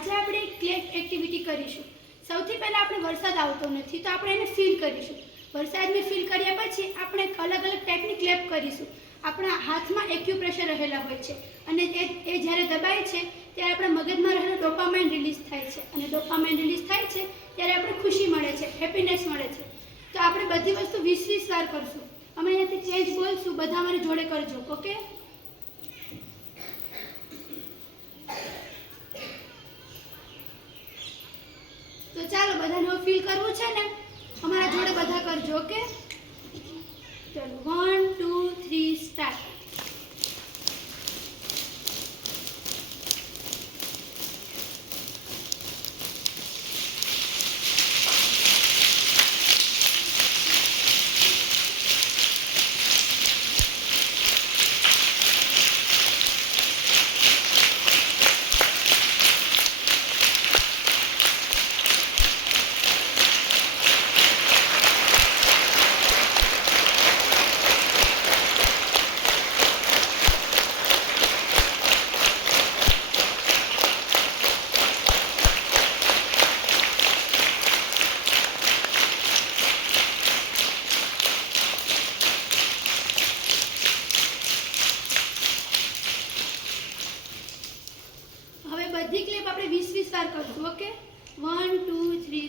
આજે આપણે clap activity કરીશું। સૌથી પહેલાં આપણે વરસાદ આવતો નથી તો આપણે એને ફીલ કરીશું। વરસાદને ફીલ કર્યા પછી આપણે અલગ અલગ ટાઈપની ક્લેપ કરીશું। આપણા હાથમાં એક્યુપ્રેશર રહેલા હોય છે અને એ જ્યારે દબાય છે ત્યારે આપણા મગજમાં રહેલો ડોપામાઇન રિલીઝ થાય છે અને ડોપામાઇન રિલીઝ થાય છે ત્યારે આપણે ખુશી મળે છે, હેપીનેસ મળે છે। તો આપણે બધી વસ્તુ 20-20 વાર કરશું। અમે અહીંયાથી ચેન્જ બોલશું, બધા મારી જોડે કરજો, ઓકે? તો ચાલો બધાને ફીલ કરવું છે ને, અમારા જોડે બધા કરજો, ઓકે? ચલો 1 2 3 સ્ટાર્ટ। બધી ક્લિપ આપણે 20-20 વાર કરશું, ઓકે? 1 2 3